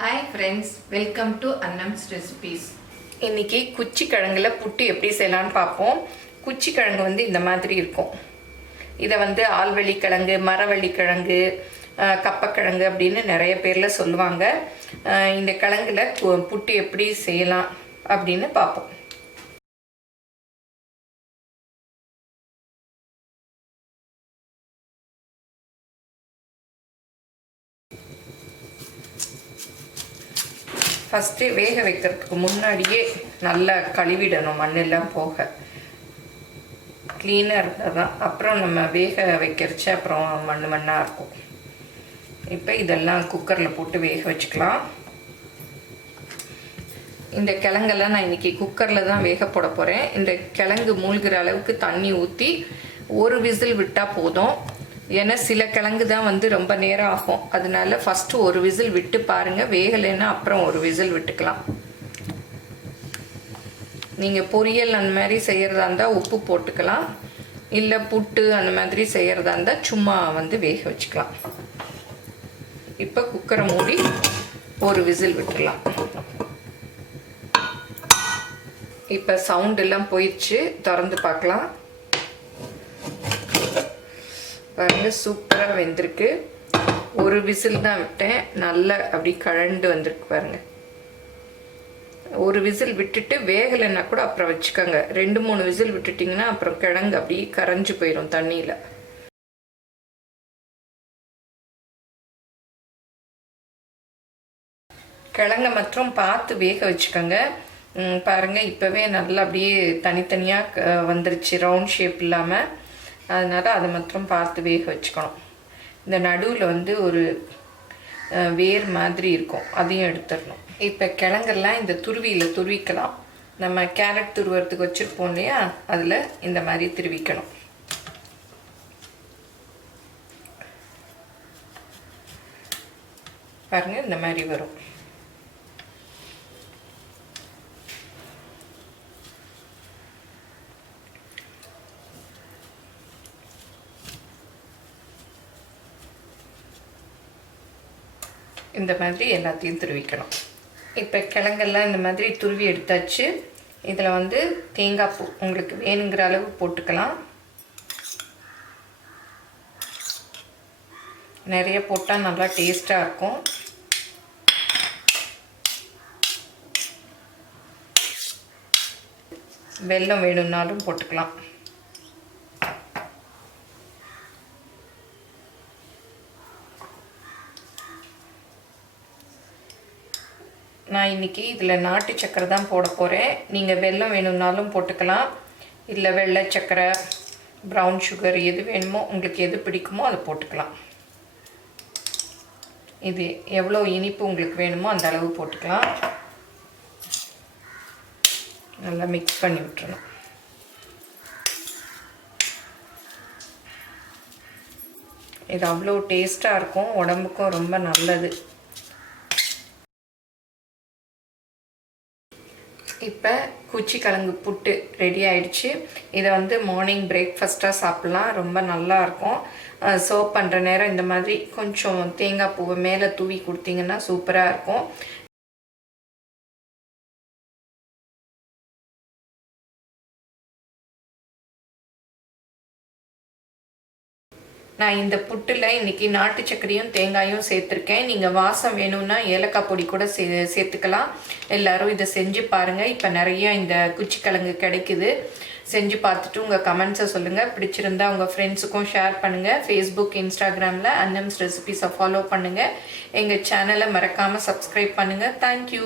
Hi friends, welcome to Annams recipes. இன்னைக்கு குச்சி கிழங்குல புட்டு எப்படி செய்யலாம்னு பாப்போம். குச்சி கிழங்கு வந்து இந்த மாதிரி இருக்கும். இத வந்து ஆல்வள்ளி கிழங்கு, மரவள்ளி கிழங்கு, கப்பக்கிழங்கு அப்படினு நிறைய பேர்ல சொல்லுவாங்க. இந்த கிழங்குல புட்டு எப்படி செய்யலாம் அப்படினு பாப்போம். ஃபஸ்ட்டு வேக வைக்கிறதுக்கு முன்னாடியே நல்லா கழுவிடணும், மண்ணெல்லாம் போக க்ளீனாக இருந்தால் தான். அப்புறம் நம்ம வேக வைக்கிறச்சு அப்புறம் மண்ணாக இருக்கும். இப்போ இதெல்லாம் குக்கரில் போட்டு வேக வச்சுக்கலாம். இந்த கிழங்கெல்லாம் நான் இன்றைக்கி குக்கரில் தான் வேக போட போகிறேன். இந்த கிழங்கு மூழ்கிற அளவுக்கு தண்ணி ஊற்றி ஒரு விசில் விட்டால் போதும். ஏன்னா சில கிழங்கு தான் வந்து ரொம்ப நேரம் ஆகும். அதனால ஃபஸ்ட்டு ஒரு விசில் விட்டு பாருங்கள். வேகலைன்னா அப்புறம் ஒரு விசில் விட்டுக்கலாம். நீங்கள் பொரியல் அந்த மாதிரி செய்கிறதா இருந்தால் உப்பு போட்டுக்கலாம். இல்லை புட்டு அந்த மாதிரி செய்கிறதா இருந்தால் சும்மா வந்து வேக வச்சுக்கலாம். இப்போ குக்கரை மூடி ஒரு விசில் விட்டுக்கலாம். இப்போ சவுண்ட் எல்லாம் போயிடுச்சு, திறந்து பார்க்கலாம். பாருங்க, சூப்பராக வெந்திருக்கு. ஒரு விசில் தான் விட்டேன், நல்லா அப்படி கழண்டு வந்திருக்கு பாருங்க. ஒரு விசில் விட்டுட்டு வேகலைன்னா கூட அப்புறம் வச்சுக்கோங்க. 2-3 விசில் விட்டுட்டிங்கன்னா அப்புறம் கிழங்கு அப்படி கரைஞ்சு போயிடும் தண்ணியில். கிழங்க மற்றும் பார்த்து வேக வச்சுக்கோங்க. பாருங்கள், இப்போவே நல்லா அப்படியே தனித்தனியாக வந்துருச்சு, ரவுண்ட் ஷேப் இல்லாமல். அதனால் அதை மாத்திரம் பார்த்து வேக வச்சுக்கணும். இந்த நடுவில் வந்து ஒரு வேர் மாதிரி இருக்கும், அதையும் எடுத்துடணும். இப்போ கிழங்கெல்லாம் இந்த துருவியில் துருவிக்கலாம். நம்ம கேரட் துருவறதுக்கு வச்சுருப்போம் இல்லையா, அதில் இந்த மாதிரி துருவிக்கணும். பாருங்கள், இந்த மாதிரி வரும். இந்த மாதிரி எல்லாத்தையும் துருவிக்கணும். இப்போ கிழங்கெல்லாம் இந்த மாதிரி துருவி எடுத்தாச்சு. இதில் வந்து தேங்காய் பூ உங்களுக்கு வேணுங்கிற அளவு போட்டுக்கலாம். நிறைய போட்டால் நல்லா டேஸ்ட்டாக இருக்கும். வெல்லம் வேணும்னாலும் போட்டுக்கலாம். நான் இன்றைக்கி இதில் நாட்டு சக்கரை தான் போட போகிறேன். நீங்கள் வெல்லம் வேணும்னாலும் போட்டுக்கலாம். இல்லை வெள்ளை சக்கரை, ப்ரௌன் சுகர், எது வேணுமோ உங்களுக்கு எது பிடிக்குமோ அதை போட்டுக்கலாம். இது எவ்வளோ இனிப்பு உங்களுக்கு வேணுமோ அந்த அளவு போட்டுக்கலாம். நல்லா மிக்ஸ் பண்ணி விட்டுறணும். இது அவ்வளோ டேஸ்ட்டாக இருக்கும், உடம்புக்கும் ரொம்ப நல்லது. இப்போ குச்சி கிழங்கு புட்டு ரெடி ஆயிடுச்சு. இதை வந்து மார்னிங் பிரேக்ஃபாஸ்ட்டாக சாப்பிட்லாம், ரொம்ப நல்லாயிருக்கும். சர்வ் பண்ணுற நேரம் இந்த மாதிரி கொஞ்சம் தேங்காய் பூவை மேலே தூவி கொடுத்தீங்கன்னா சூப்பராக இருக்கும். நான் இந்த புட்டில் இன்றைக்கி நாட்டு சர்க்கரையும் தேங்காயும் சேர்த்துருக்கேன். நீங்கள் வாசம் வேணும்னா ஏலக்காய் பொடி கூட சேர்த்துக்கலாம். எல்லோரும் இதை செஞ்சு பாருங்கள். இப்போ நிறைய இந்த குச்சிக்கிழங்கு கிடைக்குது. செஞ்சு பார்த்துட்டு உங்கள் கமெண்ட்ஸை சொல்லுங்கள். பிடிச்சிருந்தா உங்கள் ஃப்ரெண்ட்ஸுக்கும் ஷேர் பண்ணுங்கள். ஃபேஸ்புக், இன்ஸ்டாகிராமில் அன்னம்ஸ் ரெசிபீஸை ஃபாலோ பண்ணுங்கள். எங்கள் சேனலை மறக்காமல் சப்ஸ்கிரைப் பண்ணுங்கள். தேங்க்யூ.